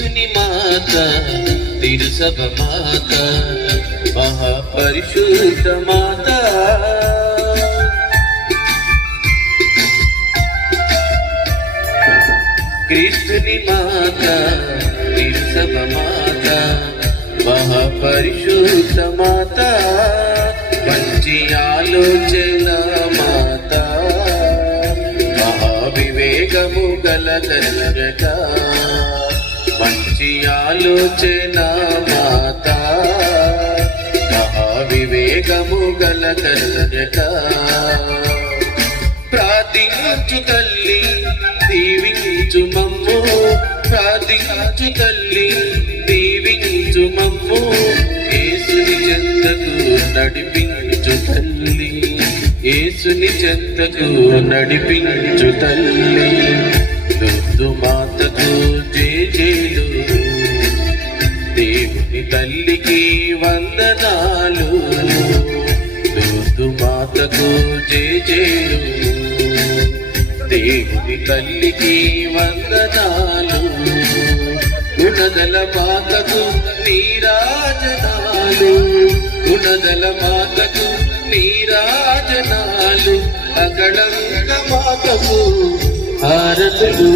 క్రీస్తుని మాత తిరుసభ మాత మహాపరిశుద్ధ మాత క్రీస్తుని మాత తిరుసభ మాత మహాపరిశుద్ధ మాత మంచి ఆలోచన మాత మహావివేకము గల కన్యక మంచి ఆలోచన మాత మహావివేకము గల కన్యక ప్రార్థించు తల్లి దీవించు మమ్ము ప్రార్థించు తల్లి దీవించు మమ్ము యేసుని చెంతకు నడిపించు తల్లి యేసుని చెంతకు నడిపించు తల్లి దుర్దు మాతకు జేజేలు దేవుని తల్లికి వందనాలు దుర్దు మాతకు జేజేలు దేవుని తల్లికి వందనాలు గుణదల మాతకు నీరాజనాలు గుణదల మాతకు నీరాజనాలు అగడంగ మాతకు హారతులు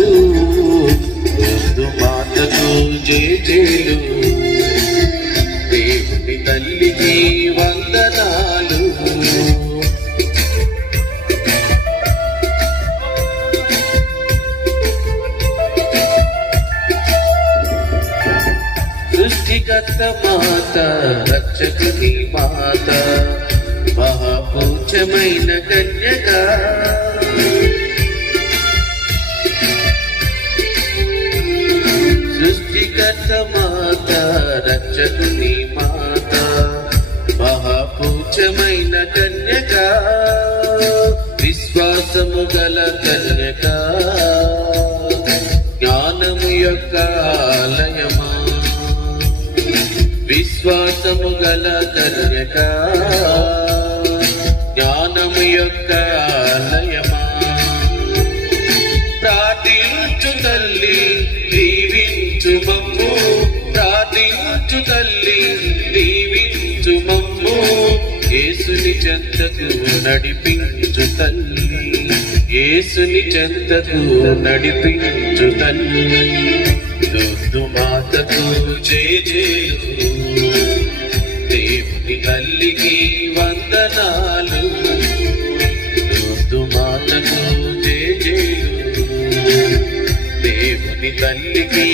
దుర్దు మాతకు జేజేలు దేవుని తల్లికి వందనాలు సృష్టికర్త మాత రక్షకుని మాత మహాపూజ్యమైన కన్యక సృష్టికర్త మాత రక్షకుని మాత మహాపూజ్యమైన కన్యక విశ్వాసము గల కన్యక జ్ఞానము యొక్క ఆలయమా విశ్వాసము గల కన్యక జ్ఞానము యొక్క ఆలయమా ప్రార్థించు తల్లి దీవించు మమ్ము ప్రార్థించు తల్లి దీవించు మమ్ము యేసుని చెంతకు నడిపించు తల్లి యేసుని చెంతకు నడిపించు తల్లి దుర్దు మాతకు జేజేలు దేవుని తల్లికి వందనాలు దుర్దు మాతకు జేజేలు దేవుని తల్లికి